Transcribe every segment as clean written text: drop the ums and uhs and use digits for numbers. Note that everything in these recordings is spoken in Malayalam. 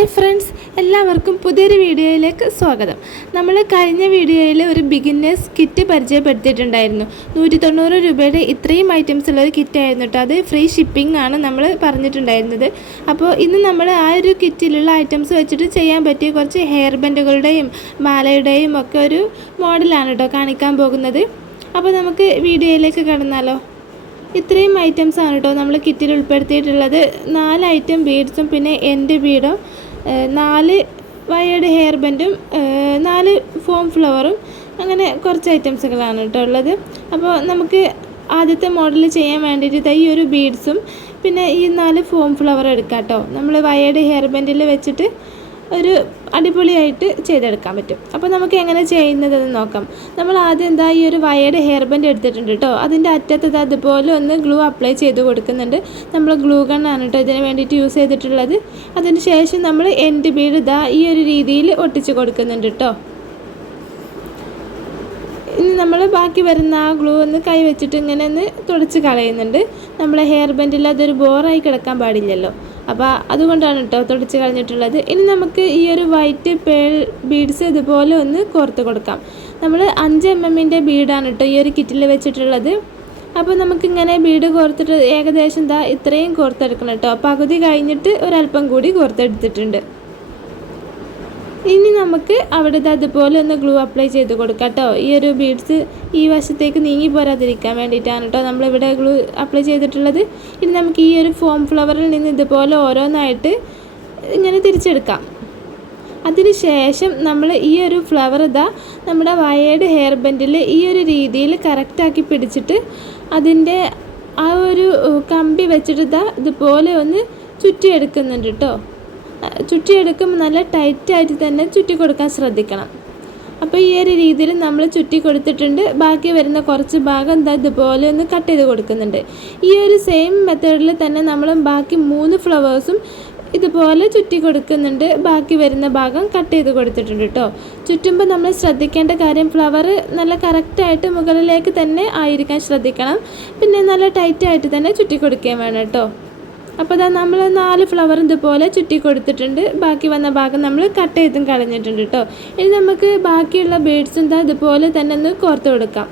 ഹായ് ഫ്രണ്ട്സ്, എല്ലാവർക്കും പുതിയൊരു വീഡിയോയിലേക്ക് സ്വാഗതം. നമ്മൾ കഴിഞ്ഞ വീഡിയോയിൽ ഒരു ബിഗിന്നേഴ്സ് കിറ്റ് പരിചയപ്പെടുത്തിയിട്ടുണ്ടായിരുന്നു. 190 രൂപയുടെ ഇത്രയും ഐറ്റംസ് ഉള്ള ഒരു കിറ്റായിരുന്നു കേട്ടോ. അത് ഫ്രീ ഷിപ്പിംഗ് ആണ് നമ്മൾ പറഞ്ഞിട്ടുണ്ടായിരുന്നത്. അപ്പോൾ ഇന്ന് നമ്മൾ ആ ഒരു കിറ്റിലുള്ള ഐറ്റംസ് വെച്ചിട്ട് ചെയ്യാൻ പറ്റിയ കുറച്ച് ഹെയർ ബാൻഡുകളുടെയും മാലയുടെയും ഒക്കെ ഒരു മോഡലാണ് കേട്ടോ കാണിക്കാൻ പോകുന്നത്. അപ്പോൾ നമുക്ക് വീഡിയോയിലേക്ക് കടന്നാലോ. ഇത്രയും ഐറ്റംസ് ആണ് കേട്ടോ നമ്മൾ കിറ്റിൽ ഉൾപ്പെടുത്തിയിട്ടുള്ളത്. 4 ഐറ്റം ബീഡ്സും പിന്നെ എൻ്റെ ബീഡും 4 വയേർഡ് ഹെയർ ബാൻഡും 4 ഫോം ഫ്ലവറും അങ്ങനെ കുറച്ച് ഐറ്റംസുകളാണ് കേട്ടോ ഉള്ളത്. അപ്പോൾ നമുക്ക് ആദ്യത്തെ മോഡൽ ചെയ്യാൻ വേണ്ടിയിട്ട് ഈ ഒരു ബീഡ്സും പിന്നെ ഈ 4 ഫോം ഫ്ലവർ എടുക്കാം കേട്ടോ. നമ്മൾ വയേർഡ് ഹെയർ ബാൻഡിൽ വെച്ചിട്ട് ഒരു അടിപൊളിയായിട്ട് ചെയ്തെടുക്കാൻ പറ്റും. അപ്പോൾ നമുക്ക് എങ്ങനെ ചെയ്യുന്നതെന്ന് നോക്കാം. നമ്മൾ ആദ്യം ഈ ഒരു വയേർഡ് ഹെയർ ബാൻഡ് എടുത്തിട്ടുണ്ട് കേട്ടോ. അതിൻ്റെ അറ്റത്ത് അതുപോലെ ഒന്ന് ഗ്ലൂ അപ്ലൈ ചെയ്ത് കൊടുക്കുന്നുണ്ട്. നമ്മൾ ഗ്ലൂ ഗണ്ണാണ് കേട്ടോ ഇതിന് വേണ്ടിയിട്ട് യൂസ് ചെയ്തിട്ടുള്ളത്. അതിന് ശേഷം നമ്മൾ എൻഡ് ബീഡ് ഈ ഒരു രീതിയിൽ ഒട്ടിച്ച് കൊടുക്കുന്നുണ്ട് കേട്ടോ. ഇനി നമ്മൾ ബാക്കി വരുന്ന ആ ഗ്ലൂ ഒന്ന് കൈ വെച്ചിട്ട് ഇങ്ങനെ ഒന്ന് തുടച്ച് കളയുന്നുണ്ട്. നമ്മളെ ഹെയർ ബാൻഡിൽ അതൊരു ബോറായി കിടക്കാൻ പാടില്ലല്ലോ. അപ്പോൾ അതുകൊണ്ടാണ് കേട്ടോ തുടച്ച് കളഞ്ഞിട്ടുള്ളത്. ഇനി നമുക്ക് ഈ ഒരു വൈറ്റ് പേൾ ബീഡ്സ് ഇതുപോലെ ഒന്ന് കോർത്ത് കൊടുക്കാം. നമ്മൾ 5 mm ബീഡാണ് കേട്ടോ ഈ ഒരു കിറ്റിൽ വെച്ചിട്ടുള്ളത്. അപ്പോൾ നമുക്കിങ്ങനെ ബീഡ് കോർത്തിട്ട് ഏകദേശം ഇത്രയും കോർത്തെടുക്കണം കേട്ടോ. പകുതി കഴിഞ്ഞിട്ട് ഒരല്പം കൂടി കോർത്തെടുത്തിട്ടുണ്ട്. ഇനി നമുക്ക് അവിടെ അതുപോലെ ഒന്ന് ഗ്ലൂ അപ്ലൈ ചെയ്ത് കൊടുക്കാം കേട്ടോ. ഈ ഒരു ബീഡ്സ് ഈ വശത്തേക്ക് നീങ്ങി പോരാതിരിക്കാൻ വേണ്ടിയിട്ടാണ് കേട്ടോ നമ്മളിവിടെ ഗ്ലൂ അപ്ലൈ ചെയ്തിട്ടുള്ളത്. ഇനി നമുക്ക് ഈ ഒരു ഫോം ഫ്ലവറിൽ നിന്ന് ഇതുപോലെ ഓരോന്നായിട്ട് ഇങ്ങനെ തിരിച്ചെടുക്കാം. അതിന് ശേഷം നമ്മൾ ഈ ഒരു ഫ്ലവർ നമ്മുടെ വയേർഡ് ഹെയർ ബാൻഡിൽ ഈ ഒരു രീതിയിൽ കറക്റ്റാക്കി പിടിച്ചിട്ട് അതിൻ്റെ ആ ഒരു കമ്പി വെച്ചിട്ട് ഇതുപോലെ ഒന്ന് ചുറ്റിയെടുക്കുന്നുണ്ട് കേട്ടോ. ചുറ്റിയെടുക്കുമ്പോൾ നല്ല ടൈറ്റായിട്ട് തന്നെ ചുറ്റി കൊടുക്കാൻ ശ്രദ്ധിക്കണം. അപ്പോൾ ഈ ഒരു രീതിയിൽ നമ്മൾ ചുറ്റി കൊടുത്തിട്ടുണ്ട്. ബാക്കി വരുന്ന കുറച്ച് ഭാഗം ഇതുപോലെ ഒന്ന് കട്ട് ചെയ്ത് കൊടുക്കുന്നുണ്ട്. ഈ ഒരു സെയിം മെത്തേഡിൽ തന്നെ നമ്മൾ ബാക്കി 3 ഫ്ലവേഴ്സും ഇതുപോലെ ചുറ്റി കൊടുക്കുന്നുണ്ട്. ബാക്കി വരുന്ന ഭാഗം കട്ട് ചെയ്ത് കൊടുത്തിട്ടുണ്ട് കേട്ടോ. ചുറ്റുമ്പോൾ നമ്മൾ ശ്രദ്ധിക്കേണ്ട കാര്യം ഫ്ലവർ നല്ല കറക്റ്റായിട്ട് മുകളിലേക്ക് തന്നെ ആയിരിക്കാൻ ശ്രദ്ധിക്കണം. പിന്നെ നല്ല ടൈറ്റായിട്ട് തന്നെ ചുറ്റി കൊടുക്കുകയും വേണം കേട്ടോ. അപ്പോൾ നമ്മൾ 4 ഫ്ലവർ ഇതുപോലെ ചുറ്റി കൊടുത്തിട്ടുണ്ട്. ബാക്കി വന്ന ഭാഗം നമ്മൾ കട്ട് ചെയ്തും കളഞ്ഞിട്ടുണ്ട് കേട്ടോ. ഇനി നമുക്ക് ബാക്കിയുള്ള ബീഡ്സും ഇതുപോലെ തന്നെ ഒന്ന് കോർത്ത് കൊടുക്കാം.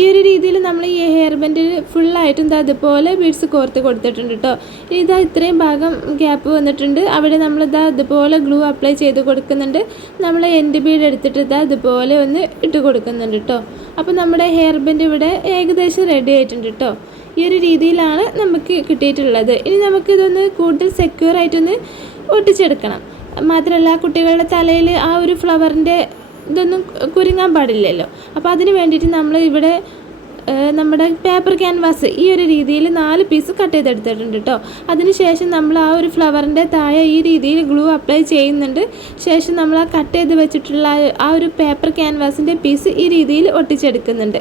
ഈ ഒരു രീതിയിൽ നമ്മൾ ഈ ഹെയർ ബാൻഡിൽ ഫുള്ളായിട്ടും അതുപോലെ ബീഡ്സ് കോർത്ത് കൊടുത്തിട്ടുണ്ട് കേട്ടോ. ഇനി ഇത്രയും ഭാഗം ഗ്യാപ്പ് വന്നിട്ടുണ്ട്. അവിടെ നമ്മൾ ഇതുപോലെ ഗ്ലൂ അപ്ലൈ ചെയ്ത് കൊടുക്കുന്നുണ്ട്. നമ്മൾ എൻഡ് ബീഡ് എടുത്തിട്ട് ഇതുപോലെ ഒന്ന് ഇട്ട് കൊടുക്കുന്നുണ്ട് കേട്ടോ. അപ്പോൾ നമ്മുടെ ഹെയർ ബാൻഡ് ഇവിടെ ഏകദേശം റെഡി ആയിട്ടുണ്ട് കേട്ടോ. ഈ ഒരു രീതിയിലാണ് നമുക്ക് കിട്ടിയിട്ടുള്ളത്. ഇനി നമുക്കിതൊന്ന് കൂടുതൽ സെക്യൂർ ആയിട്ടൊന്ന് ഒട്ടിച്ചെടുക്കണം. മാത്രമല്ല കുട്ടികളുടെ തലയിൽ ആ ഒരു ഫ്ലവറിൻ്റെ ഇതൊന്നും കുരുങ്ങാൻ പാടില്ലല്ലോ. അപ്പോൾ അതിന് വേണ്ടിയിട്ട് നമ്മൾ ഇവിടെ നമ്മുടെ പേപ്പർ ക്യാൻവാസ് ഈ ഒരു രീതിയിൽ 4 പീസ് കട്ട് ചെയ്തെടുത്തിട്ടുണ്ട് കേട്ടോ. അതിനുശേഷം നമ്മൾ ആ ഒരു ഫ്ലവറിൻ്റെ താഴെ ഈ രീതിയിൽ ഗ്ലൂ അപ്ലൈ ചെയ്യുന്നുണ്ട്. ശേഷം നമ്മൾ ആ കട്ട് ചെയ്ത് വെച്ചിട്ടുള്ള ആ ഒരു പേപ്പർ ക്യാൻവാസിൻ്റെ പീസ് ഈ രീതിയിൽ ഒട്ടിച്ചെടുക്കുന്നുണ്ട്.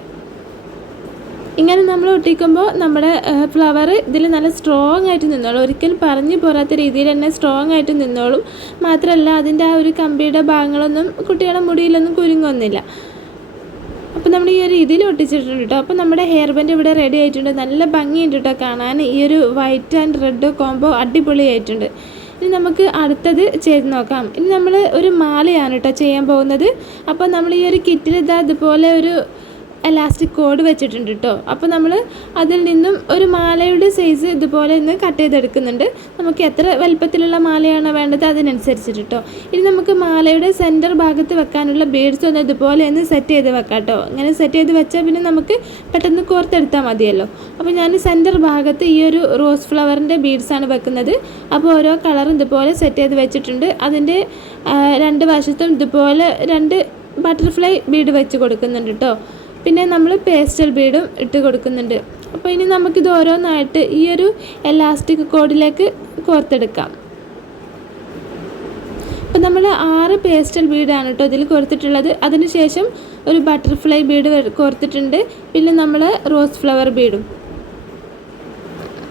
ഇങ്ങനെ നമ്മൾ ഒട്ടിക്കുമ്പോൾ നമ്മുടെ ഫ്ലവർ ഇതിൽ നല്ല സ്ട്രോങ് ആയിട്ട് നിന്നോളും. ഒരിക്കലും പറഞ്ഞു പോരാത്ത രീതിയിൽ തന്നെ സ്ട്രോങ് ആയിട്ട് നിന്നോളും. മാത്രമല്ല അതിൻ്റെ ആ ഒരു കമ്പിയുടെ ഭാഗങ്ങളൊന്നും കുട്ടികളുടെ മുടിയിലൊന്നും കുരുങ്ങൊന്നുമില്ല. അപ്പോൾ നമ്മൾ ഈ ഒരു രീതിയിൽ ഒട്ടിച്ചിട്ടുണ്ട് കേട്ടോ. അപ്പോൾ നമ്മുടെ ഹെയർ ബാൻഡ് ഇവിടെ റെഡി ആയിട്ടുണ്ട്. നല്ല ഭംഗിയുണ്ട് കേട്ടോ കാണാൻ. ഈ ഒരു വൈറ്റ് ആൻഡ് റെഡ് കോംബോ അടിപൊളിയായിട്ടുണ്ട്. ഇനി നമുക്ക് അടുത്തത് ചെയ്ത് നോക്കാം. ഇനി നമ്മൾ ഒരു മാലയാണ് കേട്ടോ ചെയ്യാൻ പോകുന്നത്. അപ്പോൾ നമ്മൾ ഈ ഒരു കിറ്റിൽ ഇതുപോലെ ഒരു എലാസ്റ്റിക് കോഡ് വെച്ചിട്ടുണ്ട് കേട്ടോ. അപ്പോൾ നമ്മൾ അതിൽ നിന്നും ഒരു മാലയുടെ സൈസ് ഇതുപോലെ ഒന്ന് കട്ട് ചെയ്തെടുക്കുന്നുണ്ട്. നമുക്ക് എത്ര വലുപ്പത്തിലുള്ള മാലയാണോ വേണ്ടത് അതിനനുസരിച്ചിട്ട് കേട്ടോ. ഇനി നമുക്ക് മാലയുടെ സെൻറ്റർ ഭാഗത്ത് വെക്കാനുള്ള ബീഡ്സ് ഒന്ന് ഇതുപോലെ ഒന്ന് സെറ്റ് ചെയ്ത് വെക്കാം കേട്ടോ. ഇങ്ങനെ സെറ്റ് ചെയ്ത് വെച്ചാൽ പിന്നെ നമുക്ക് പെട്ടെന്ന് കോർത്തെടുത്താൽ മതിയല്ലോ. അപ്പോൾ ഞാൻ സെൻറ്റർ ഭാഗത്ത് ഈ ഒരു റോസ് ഫ്ലവറിൻ്റെ ബീഡ്സാണ് വെക്കുന്നത്. അപ്പോൾ ഓരോ കളറും ഇതുപോലെ സെറ്റ് ചെയ്ത് വെച്ചിട്ടുണ്ട്. അതിൻ്റെ 2 വശത്തും ഇതുപോലെ 2 ബട്ടർഫ്ലൈ ബീഡ് വെച്ച് കൊടുക്കുന്നുണ്ട് കേട്ടോ. പിന്നെ നമ്മൾ പേസ്റ്റൽ ബീഡും ഇട്ട് കൊടുക്കുന്നുണ്ട്. അപ്പോൾ ഇനി നമുക്കിത് ഓരോന്നായിട്ട് ഈ ഒരു എലാസ്റ്റിക് കോഡിലേക്ക് കോർത്തെടുക്കാം. അപ്പോൾ നമ്മൾ 6 പേസ്റ്റൽ ബീഡാണ് കേട്ടോ ഇതിൽ കോർത്തിട്ടുള്ളത്. അതിനുശേഷം ഒരു ബട്ടർഫ്ലൈ ബീഡ് കോർത്തിട്ടുണ്ട്. പിന്നെ നമ്മൾ റോസ് ഫ്ലവർ ബീഡും.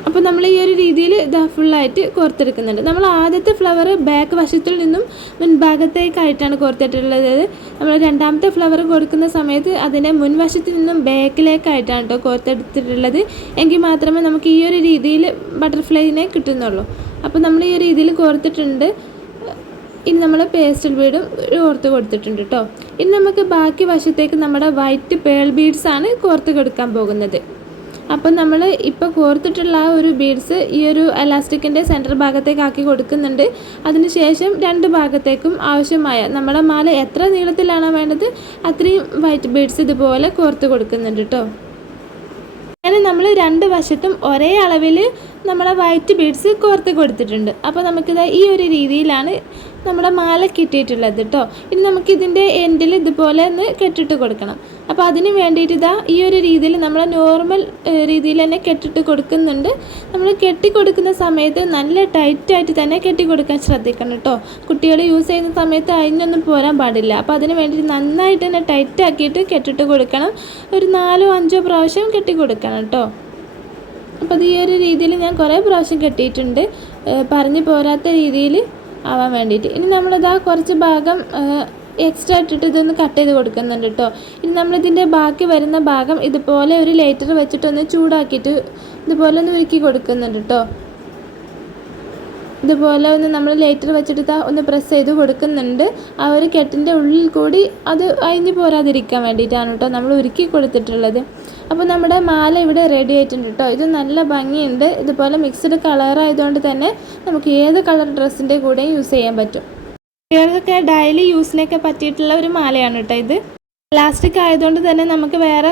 അപ്പോൾ നമ്മൾ ഈ ഒരു രീതിയിൽ ഫുള്ളായിട്ട് കോർത്തെടുക്കുന്നുണ്ട്. നമ്മൾ ആദ്യത്തെ ഫ്ലവർ ബാക്ക് വശത്തിൽ നിന്നും മുൻഭാഗത്തേക്കായിട്ടാണ് കോർത്തിട്ടുള്ളത്. നമ്മൾ രണ്ടാമത്തെ ഫ്ലവർ കൊടുക്കുന്ന സമയത്ത് അതിനെ മുൻവശത്തിൽ നിന്നും ബാക്കിലേക്കായിട്ടാണ് കേട്ടോ കോർത്തെടുത്തിട്ടുള്ളത്. എങ്കിൽ മാത്രമേ നമുക്ക് ഈ ഒരു രീതിയിൽ ബട്ടർഫ്ലൈനെ കിട്ടുന്നുള്ളൂ. അപ്പോൾ നമ്മൾ ഈ ഒരു രീതിയിൽ കോർത്തിട്ടുണ്ട്. ഇനി നമ്മൾ പേസ്റ്റൽ ബീഡും കോർത്ത് കൊടുത്തിട്ടുണ്ട് കേട്ടോ. ഇനി നമുക്ക് ബാക്കി വശത്തേക്ക് നമ്മുടെ വൈറ്റ് പേൾ ബീഡ്സാണ് കോർത്ത് കൊടുക്കാൻ പോകുന്നത്. അപ്പം നമ്മൾ ഇപ്പോൾ കോർത്തിട്ടുള്ള ആ ഒരു ബീഡ്സ് ഈ ഒരു എലാസ്റ്റിക്കിൻ്റെ സെൻറ്റർ ഭാഗത്തേക്ക് ആക്കി കൊടുക്കുന്നുണ്ട്. അതിനുശേഷം രണ്ട് ഭാഗത്തേക്കും ആവശ്യമായ നമ്മുടെ മാല എത്ര നീളത്തിലാണോ വേണ്ടത് അത്രയും വൈറ്റ് ബീഡ്സ് ഇതുപോലെ കോർത്ത് കൊടുക്കുന്നുണ്ട് കേട്ടോ. അങ്ങനെ നമ്മൾ രണ്ട് വശത്തും ഒരേ അളവിൽ നമ്മളെ വൈറ്റ് ബീഡ്സ് കോർത്ത് കൊടുത്തിട്ടുണ്ട്. അപ്പോൾ നമുക്കിത് ഈ ഒരു രീതിയിലാണ് നമ്മുടെ മാല കിട്ടിയിട്ടുള്ളത് കേട്ടോ. ഇനി നമുക്കിതിൻ്റെ എൻഡിൽ ഇതുപോലെ ഒന്ന് കെട്ടിട്ട് കൊടുക്കണം. അപ്പോൾ അതിന് വേണ്ടിയിട്ട് ഇതാ ഈ ഒരു രീതിയിൽ നമ്മൾ നോർമൽ രീതിയിൽ തന്നെ കെട്ടിട്ട് കൊടുക്കുന്നുണ്ട്. നമ്മൾ കെട്ടി കൊടുക്കുന്ന സമയത്ത് നല്ല ടൈറ്റായിട്ട് തന്നെ കെട്ടി കൊടുക്കാൻ ശ്രദ്ധിക്കണം കേട്ടോ. കുട്ടികൾ യൂസ് ചെയ്യുന്ന സമയത്ത് അതിനൊന്നും പോരാൻ പാടില്ല. അപ്പോൾ അതിന് വേണ്ടിയിട്ട് നന്നായിട്ട് തന്നെ ടൈറ്റ് ആക്കിയിട്ട് കെട്ടിട്ട് കൊടുക്കണം. ഒരു 4-5 പ്രാവശ്യം കെട്ടി കൊടുക്കണം കേട്ടോ. അപ്പോൾ അത് ഈ ഒരു രീതിയിൽ ഞാൻ കുറേ പ്രാവശ്യം കെട്ടിയിട്ടുണ്ട്, പറഞ്ഞു പോരാത്ത രീതിയിൽ ആവാൻ വേണ്ടിയിട്ട്. ഇനി നമ്മളിതാ കുറച്ച് ഭാഗം എക്സ്ട്രാ ഇട്ടിട്ട് ഇതൊന്ന് കട്ട് ചെയ്ത് കൊടുക്കുന്നുണ്ട് കേട്ടോ. ഇനി നമ്മളിതിൻ്റെ ബാക്കി വരുന്ന ഭാഗം ഇതുപോലെ ഒരു ലൈറ്റർ വെച്ചിട്ടൊന്ന് ചൂടാക്കിയിട്ട് ഇതുപോലെ ഒന്ന് ഉരുക്കി കൊടുക്കുന്നുണ്ട് കേട്ടോ. ഇതുപോലെ ഒന്ന് നമ്മൾ ലൈറ്റർ വെച്ചിട്ട് ഒന്ന് പ്രസ് ചെയ്ത് കൊടുക്കുന്നുണ്ട്. ആ ഒരു കെട്ടിൻ്റെ ഉള്ളിൽ കൂടി അത് അഴിഞ്ഞു പോരാതിരിക്കാൻ വേണ്ടിയിട്ടാണ് കേട്ടോ നമ്മൾ ഉരുക്കി കൊടുത്തിട്ടുള്ളത്. അപ്പോൾ നമ്മുടെ മാല ഇവിടെ റെഡി ആയിട്ടുണ്ട് കേട്ടോ. ഇത് നല്ല ഭംഗിയുണ്ട്. ഇതുപോലെ മിക്സ്ഡ് കളറായതുകൊണ്ട് തന്നെ നമുക്ക് ഏത് കളർ ഡ്രസ്സിൻ്റെ കൂടെയും യൂസ് ചെയ്യാൻ പറ്റും. കുട്ടികൾക്കൊക്കെ ഡെയിലി യൂസിനൊക്കെ പറ്റിയിട്ടുള്ള ഒരു മാലയാണ് കേട്ടോ ഇത്. പ്ലാസ്റ്റിക് ആയതുകൊണ്ട് തന്നെ നമുക്ക് വേറെ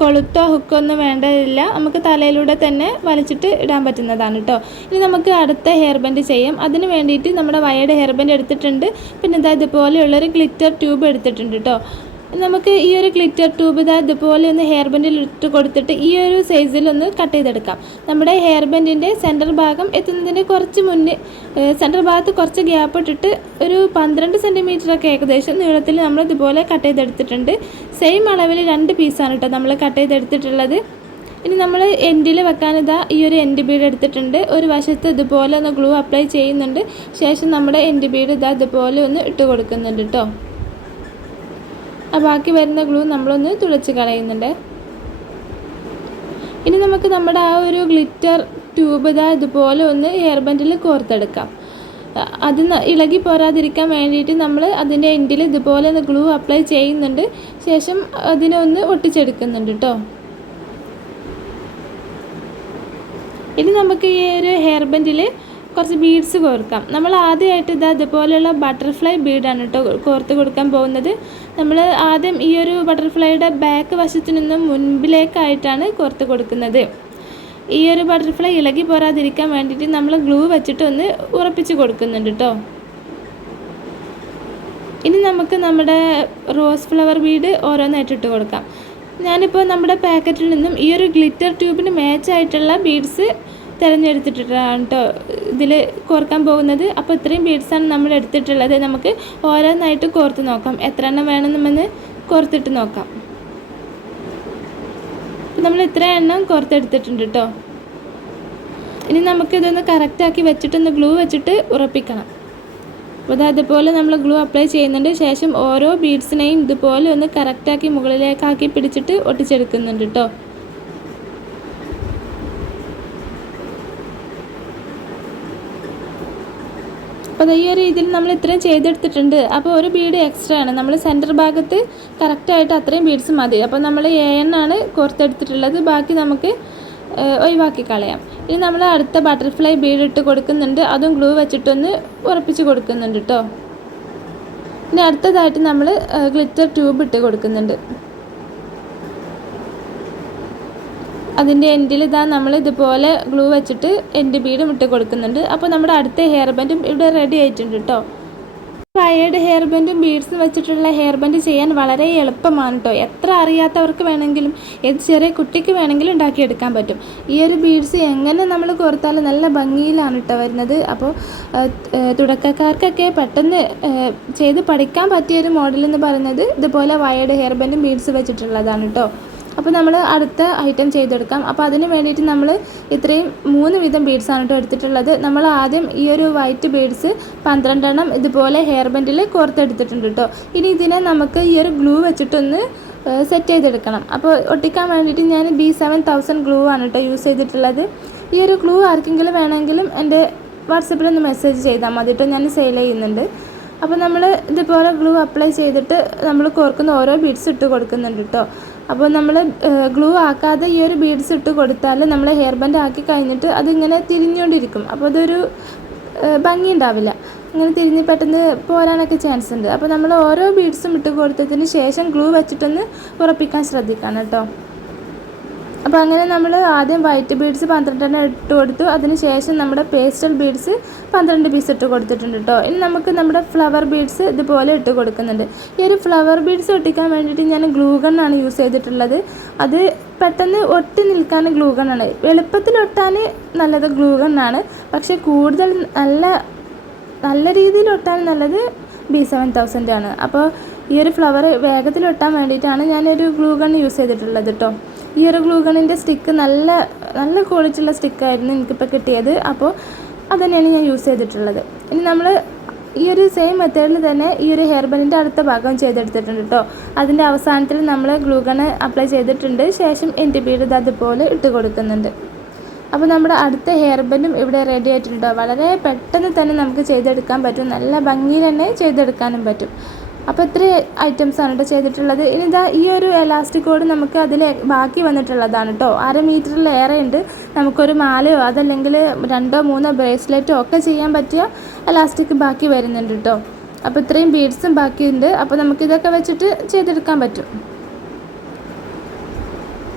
കൊളുത്തോ ഹുക്കോ ഒന്നും വേണ്ടതില്ല. നമുക്ക് തലയിലൂടെ തന്നെ വലിച്ചിട്ട് ഇടാൻ പറ്റുന്നതാണ് കേട്ടോ. ഇനി നമുക്ക് അടുത്ത ഹെയർ ബാൻഡ് ചെയ്യാം. അതിന് വേണ്ടിയിട്ട് നമ്മുടെ വയർഡ് ഹെയർ ബാൻഡ് എടുത്തിട്ടുണ്ട്. പിന്നെ ഇതുപോലെയുള്ളൊരു ഗ്ലിറ്റർ ട്യൂബ് എടുത്തിട്ടുണ്ട് കേട്ടോ. നമുക്ക് ഈ ഒരു ഗ്ലിറ്റർ ട്യൂബ് ഇതുപോലെ ഒന്ന് ഹെയർ ബാൻഡിൽ ഇട്ട് കൊടുത്തിട്ട് ഈ ഒരു സൈസിലൊന്ന് കട്ട് ചെയ്തെടുക്കാം. നമ്മുടെ ഹെയർ ബാൻഡിൻ്റെ സെൻറ്റർ ഭാഗം എത്തുന്നതിന് കുറച്ച് മുന്നേ സെൻറ്റർ ഭാഗത്ത് കുറച്ച് ഗ്യാപ്പ് ഇട്ടിട്ട് ഒരു 12 സെൻറ്റിമീറ്ററൊക്കെ ഏകദേശം നീളത്തിൽ നമ്മൾ ഇതുപോലെ കട്ട് ചെയ്തെടുത്തിട്ടുണ്ട്. സെയിം അളവിൽ 2 പീസാണ് കേട്ടോ നമ്മൾ കട്ട് ചെയ്തെടുത്തിട്ടുള്ളത്. ഇനി നമ്മൾ എൻഡിൽ വെക്കാനിതാ ഈ ഒരു എൻഡ് ബീഡ് എടുത്തിട്ടുണ്ട്. ഒരു വശത്ത് ഇതുപോലെ ഒന്ന് ഗ്ലൂ അപ്ലൈ ചെയ്യുന്നുണ്ട്. ശേഷം നമ്മുടെ എൻഡ് ബീഡ് ഇതുപോലെ ഒന്ന് ഇട്ട് കൊടുക്കുന്നുണ്ട് കേട്ടോ. ബാക്കി വരുന്ന ഗ്ലൂ നമ്മളൊന്ന് തുളച്ച് കളയുന്നുണ്ട്. ഇനി നമുക്ക് നമ്മുടെ ആ ഒരു ഗ്ലിറ്റർ ട്യൂബ് ഇതുപോലെ ഒന്ന് ഹെയർ ബാൻഡിൽ കോർത്തെടുക്കാം. അത് ഇളകി പോരാതിരിക്കാൻ വേണ്ടിയിട്ട് നമ്മൾ അതിൻ്റെ എൻഡിൽ ഇതുപോലെ ഒന്ന് ഗ്ലൂ അപ്ലൈ ചെയ്യുന്നുണ്ട്. ശേഷം അതിനെ ഒന്ന് ഒട്ടിച്ചെടുക്കുന്നുണ്ട് കേട്ടോ. ഇനി നമുക്ക് ഈ ഒരു ഹെയർ ബാൻഡിൽ കുറച്ച് ബീഡ്സ് കോർക്കാം. നമ്മൾ ആദ്യമായിട്ട് ഇതുപോലെയുള്ള ബട്ടർഫ്ലൈ ബീഡാണ് കേട്ടോ കോർത്ത് കൊടുക്കാൻ പോകുന്നത്. നമ്മൾ ആദ്യം ഈ ഒരു ബട്ടർഫ്ലൈയുടെ ബാക്ക് വശത്തു നിന്നും മുൻപിലേക്കായിട്ടാണ് കോർത്ത് കൊടുക്കുന്നത്. ഈ ഒരു ബട്ടർഫ്ലൈ ഇളകി പോരാതിരിക്കാൻ വേണ്ടിയിട്ട് നമ്മൾ ഗ്ലൂ വെച്ചിട്ട് ഒന്ന് ഉറപ്പിച്ച് കൊടുക്കുന്നുണ്ട് കേട്ടോ. ഇനി നമുക്ക് നമ്മുടെ റോസ് ഫ്ലവർ ബീഡ് ഓരോന്നായിട്ട് ഇട്ട് കൊടുക്കാം. ഞാനിപ്പോൾ നമ്മുടെ പാക്കറ്റിൽ നിന്നും ഈ ഒരു ഗ്ലിറ്റർ ട്യൂബിന് മാച്ചായിട്ടുള്ള ബീഡ്സ് തിരഞ്ഞെടുത്തിട്ടാണ് കേട്ടോ ഇതിൽ കോർക്കാൻ പോകുന്നത്. അപ്പോൾ ഇത്രയും ബീഡ്സാണ് നമ്മൾ എടുത്തിട്ടുള്ളത്. നമുക്ക് ഓരോന്നായിട്ട് കോർത്ത് നോക്കാം, എത്ര എണ്ണം വേണമെന്ന് കോർത്തിട്ട് നോക്കാം. നമ്മൾ ഇത്ര എണ്ണം കോർത്തെടുത്തിട്ടുണ്ട് കേട്ടോ. ഇനി നമുക്കിതൊന്ന് കറക്റ്റാക്കി വെച്ചിട്ടൊന്ന് ഗ്ലൂ വെച്ചിട്ട് ഉറപ്പിക്കണം. അപ്പോൾ അതുപോലെ നമ്മൾ ഗ്ലൂ അപ്ലൈ ചെയ്യുന്നുണ്ട്. ശേഷം ഓരോ ബീഡ്സിനെയും ഇതുപോലെ ഒന്ന് കറക്റ്റാക്കി മുകളിലേക്കാക്കി പിടിച്ചിട്ട് ഒട്ടിച്ചെടുക്കുന്നുണ്ട് കേട്ടോ. അപ്പോൾ ഈ ഒരു രീതിയിൽ നമ്മൾ ഇത്രയും ചെയ്തെടുത്തിട്ടുണ്ട്. അപ്പോൾ ഒരു ബീഡ് എക്സ്ട്രാ ആണ്. നമ്മൾ സെൻറ്റർ ഭാഗത്ത് കറക്റ്റായിട്ട് അത്രയും ബീഡ്സ് മതി. അപ്പോൾ നമ്മൾ 7 എണ്ണമാണ് കോർത്തെടുത്തിട്ടുള്ളത്. ബാക്കി നമുക്ക് ഒഴിവാക്കി കളയാം. ഇനി നമ്മൾ അടുത്ത ബട്ടർഫ്ലൈ ബീഡ് ഇട്ട് കൊടുക്കുന്നുണ്ട്. അതും ഗ്ലൂ വെച്ചിട്ടൊന്ന് ഉറപ്പിച്ച് കൊടുക്കുന്നുണ്ട് കേട്ടോ. ഇനി അടുത്തതായിട്ട് നമ്മൾ ഗ്ലിറ്റർ ട്യൂബ് ഇട്ട് കൊടുക്കുന്നുണ്ട്. അതിൻ്റെ എൻഡിൽ നമ്മൾ ഇതുപോലെ ഗ്ലൂ വെച്ചിട്ട് എൻഡ് ബീഡും ഇട്ട് കൊടുക്കുന്നുണ്ട്. അപ്പോൾ നമ്മുടെ അടുത്ത ഹെയർ ബാൻഡും ഇവിടെ റെഡി ആയിട്ടുണ്ട് കേട്ടോ. വയർഡ് ഹെയർ ബാൻഡും ബീഡ്സും വെച്ചിട്ടുള്ള ഹെയർ ബാൻഡ് ചെയ്യാൻ വളരെ എളുപ്പമാണ് കേട്ടോ. എത്ര അറിയാത്തവർക്ക് വേണമെങ്കിലും ഏത് ചെറിയ കുട്ടിക്ക് വേണമെങ്കിലും ഉണ്ടാക്കിയെടുക്കാൻ പറ്റും. ഈ ഒരു ബീഡ്സ് എങ്ങനെ നമ്മൾ കോർത്താലും നല്ല ഭംഗിയിലാണ് കേട്ടോ വരുന്നത്. അപ്പോൾ തുടക്കക്കാർക്കൊക്കെ പെട്ടെന്ന് ചെയ്ത് പഠിക്കാൻ പറ്റിയൊരു മോഡൽ എന്ന് പറയുന്നത് ഇതുപോലെ വയർഡ് ഹെയർ ബാൻഡും ബീഡ്സ് വെച്ചിട്ടുള്ളതാണ് കേട്ടോ. അപ്പോൾ നമ്മൾ അടുത്ത ഐറ്റം ചെയ്തെടുക്കാം. അപ്പോൾ അതിന് വേണ്ടിയിട്ട് നമ്മൾ ഇത്രയും 3 വീതം ബീഡ്സാണ് കേട്ടോ എടുത്തിട്ടുള്ളത്. നമ്മൾ ആദ്യം ഈ ഒരു വൈറ്റ് ബീഡ്സ് 12 എണ്ണം ഇതുപോലെ ഹെയർ ബാൻഡിൽ കോർത്തെടുത്തിട്ടുണ്ട് കേട്ടോ. ഇനി ഇതിനെ നമുക്ക് ഈ ഒരു ഗ്ലൂ വെച്ചിട്ടൊന്ന് സെറ്റ് ചെയ്തെടുക്കണം. അപ്പോൾ ഒട്ടിക്കാൻ വേണ്ടിയിട്ട് ഞാൻ B7000 ഗ്ലൂ ആണ് കേട്ടോ യൂസ് ചെയ്തിട്ടുള്ളത്. ഈ ഒരു ഗ്ലൂ ആർക്കെങ്കിലും വേണമെങ്കിലും എൻ്റെ വാട്സപ്പിലൊന്ന് മെസ്സേജ് ചെയ്താൽ മതി കേട്ടോ, ഞാൻ സെയിൽ ചെയ്യുന്നുണ്ട്. അപ്പോൾ നമ്മൾ ഇതുപോലെ ഗ്ലൂ അപ്ലൈ ചെയ്തിട്ട് നമ്മൾ കോർക്കുന്ന ഓരോ ബീഡ്സ് ഇട്ട് കൊടുക്കുന്നുണ്ട് കേട്ടോ. അപ്പോൾ നമ്മൾ ഗ്ലൂ ആക്കാതെ ഈ ഒരു ബീഡ്സ് ഇട്ട് കൊടുത്താൽ നമ്മൾ ഹെയർ ബാൻഡ് ആക്കി കഴിഞ്ഞിട്ട് അതിങ്ങനെ തിരിഞ്ഞുകൊണ്ടിരിക്കും. അപ്പോൾ അതൊരു ഭംഗി ഉണ്ടാവില്ല, ഇങ്ങനെ തിരിഞ്ഞ് പെട്ടെന്ന് പോരാനൊക്കെ ചാൻസ് ഉണ്ട്. അപ്പോൾ നമ്മൾ ഓരോ ബീഡ്സും ഇട്ട് കൊടുത്തതിന് ശേഷം ഗ്ലൂ വെച്ചിട്ടൊന്ന് ഉറപ്പിക്കാൻ ശ്രദ്ധിക്കണം കേട്ടോ. അപ്പോൾ അങ്ങനെ നമ്മൾ ആദ്യം വൈറ്റ് ബീഡ്സ് 12 ഇട്ട് കൊടുത്തു. അതിന് ശേഷം നമ്മുടെ പേസ്റ്റൽ ബീഡ്സ് 12 പീസ് ഇട്ട് കൊടുത്തിട്ടുണ്ട് കേട്ടോ. ഇനി നമുക്ക് നമ്മുടെ ഫ്ലവർ ബീഡ്സ് ഇതുപോലെ ഇട്ട് കൊടുക്കുന്നുണ്ട്. ഈ ഒരു ഫ്ലവർ ബീഡ്സ് ഒട്ടിക്കാൻ വേണ്ടിയിട്ട് ഞാൻ ഗ്ലൂ ഗണ്ണാണ് യൂസ് ചെയ്തിട്ടുള്ളത്. അത് പെട്ടെന്ന് ഒട്ടി നിൽക്കാൻ ഗ്ലൂ ഗണ്ണാണ്, എളുപ്പത്തിൽ ഒട്ടാൻ നല്ലത് ഗ്ലൂ ഗണ്ണാണ്. പക്ഷേ കൂടുതൽ നല്ല രീതിയിൽ ഒട്ടാൻ നല്ലത് B7000 ആണ്. അപ്പോൾ ഈ ഒരു ഫ്ലവർ വേഗത്തിൽ ഒട്ടാൻ വേണ്ടിയിട്ടാണ് ഞാനൊരു ഗ്ലൂ ഗൺ യൂസ് ചെയ്തിട്ടുള്ളത് കേട്ടോ. ഈ ഒരു ഗ്ലൂ ഗണ്ണിൻ്റെ സ്റ്റിക്ക് നല്ല ക്വാളിറ്റിയുള്ള സ്റ്റിക്കായിരുന്നു എനിക്കിപ്പോൾ കിട്ടിയത്. അപ്പോൾ അതുതന്നെയാണ് ഞാൻ യൂസ് ചെയ്തിട്ടുള്ളത്. ഇനി നമ്മൾ ഈ ഒരു സെയിം മെത്തേഡിൽ തന്നെ ഈ ഒരു ഹെയർ ബാൻഡിൻ്റെ അടുത്ത ഭാഗം ചെയ്തെടുത്തിട്ടുണ്ട് കേട്ടോ. അതിൻ്റെ അവസാനത്തിൽ നമ്മൾ ഗ്ലൂ ഗൺ അപ്ലൈ ചെയ്തിട്ടുണ്ട്. ശേഷം എൻ്റെ ബീഡ് അതുപോലെ ഇട്ട് കൊടുക്കുന്നുണ്ട്. അപ്പോൾ നമ്മുടെ അടുത്ത ഹെയർ ബാൻഡും ഇവിടെ റെഡി ആയിട്ടുണ്ട്. വളരെ പെട്ടെന്ന് തന്നെ നമുക്ക് ചെയ്തെടുക്കാൻ പറ്റും, നല്ല ഭംഗിയിൽ തന്നെ ചെയ്തെടുക്കാനും പറ്റും. അപ്പോൾ ഇത്രയും ഐറ്റംസാണ് കേട്ടോ ചെയ്തിട്ടുള്ളത്. ഇനി ഇതാ ഈ ഒരു എലാസ്റ്റിക് കോഡ് നമുക്ക് അതിൽ ബാക്കി വന്നിട്ടുള്ളതാണ് കേട്ടോ. 1/2 മീറ്ററിലേറെ ഉണ്ട്. നമുക്കൊരു മാലയോ അതല്ലെങ്കിൽ 2 or 3 ബ്രേസ്ലെറ്റോ ഒക്കെ ചെയ്യാൻ പറ്റിയ എലാസ്റ്റിക് ബാക്കി വരുന്നുണ്ട് കേട്ടോ. അപ്പോൾ ഇത്രയും ബീഡ്സും ബാക്കിയുണ്ട്. അപ്പോൾ നമുക്കിതൊക്കെ വെച്ചിട്ട് ചെയ്തെടുക്കാൻ പറ്റും.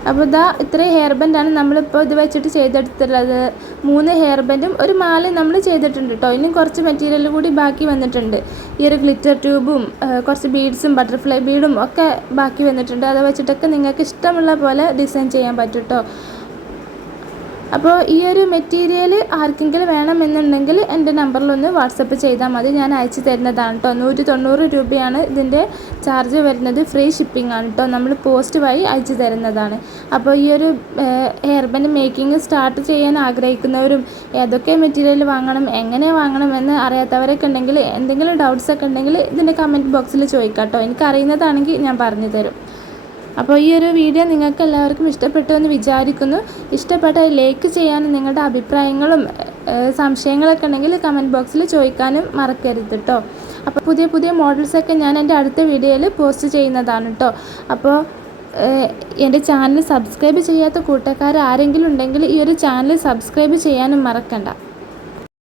അപ്പോൾ ഇതാ ഇത്രയും ഹെയർ ബാൻഡാണ് നമ്മളിപ്പോൾ ഇത് വെച്ചിട്ട് ചെയ്തെടുത്തുള്ളത്. 3 ഹെയർ ബാൻഡും ഒരു മാലയും നമ്മൾ ചെയ്തിട്ടുണ്ട് കേട്ടോ. ഇനിയും കുറച്ച് മെറ്റീരിയൽ കൂടി ബാക്കി വന്നിട്ടുണ്ട്. ഈ ഒരു ഗ്ലിറ്റർ ട്യൂബും കുറച്ച് ബീഡ്സും ബട്ടർഫ്ലൈ ബീഡും ഒക്കെ ബാക്കി വന്നിട്ടുണ്ട്. അത് വെച്ചിട്ടൊക്കെ നിങ്ങൾക്ക് ഇഷ്ടമുള്ള പോലെ ഡിസൈൻ ചെയ്യാൻ പറ്റും കേട്ടോ. അപ്പോൾ ഈ ഒരു മെറ്റീരിയൽ ആർക്കെങ്കിലും വേണമെന്നുണ്ടെങ്കിൽ എൻ്റെ നമ്പറിലൊന്ന് വാട്സപ്പ് ചെയ്താൽ മതി, ഞാൻ അയച്ചു തരുന്നതാണ് കേട്ടോ. 190 രൂപയാണ് ഇതിൻ്റെ ചാർജ് വരുന്നത്. ഫ്രീ ഷിപ്പിംഗ് ആണ് കേട്ടോ, നമ്മൾ പോസ്റ്റ് വഴി അയച്ചു തരുന്നതാണ്. അപ്പോൾ ഈ ഒരു ഹെയർ ബാൻഡ് മേക്കിംഗ് സ്റ്റാർട്ട് ചെയ്യാൻ ആഗ്രഹിക്കുന്നവരും ഏതൊക്കെ മെറ്റീരിയൽ വാങ്ങണം, എങ്ങനെ വാങ്ങണം എന്ന് അറിയാത്തവരൊക്കെ ഉണ്ടെങ്കിൽ, എന്തെങ്കിലും ഡൗട്ട്സ് ഒക്കെ ഉണ്ടെങ്കിൽ ഇതിൻ്റെ കമൻറ്റ് ബോക്സിൽ ചോദിക്കാം കേട്ടോ. എനിക്കറിയുന്നതാണെങ്കിൽ ഞാൻ പറഞ്ഞു തരും. അപ്പോൾ ഈ ഒരു വീഡിയോ നിങ്ങൾക്ക് എല്ലാവർക്കും ഇഷ്ടപ്പെട്ടു എന്ന് വിചാരിക്കുന്നു. ഇഷ്ടപ്പെട്ട ലൈക്ക് ചെയ്യാനും നിങ്ങളുടെ അഭിപ്രായങ്ങളും സംശയങ്ങളൊക്കെ ഉണ്ടെങ്കിൽ കമൻറ്റ് ബോക്സിൽ ചോദിക്കാനും മറക്കരുത് കേട്ടോ. അപ്പോൾ പുതിയ മോഡൽസൊക്കെ ഞാൻ എൻ്റെ അടുത്ത വീഡിയോയിൽ പോസ്റ്റ് ചെയ്യുന്നതാണ് കേട്ടോ. അപ്പോൾ എൻ്റെ ചാനൽ സബ്സ്ക്രൈബ് ചെയ്യാത്ത കൂട്ടുകാർ ആരെങ്കിലും ഉണ്ടെങ്കിൽ ഈ ഒരു ചാനൽ സബ്സ്ക്രൈബ് ചെയ്യാനും മറക്കണ്ട.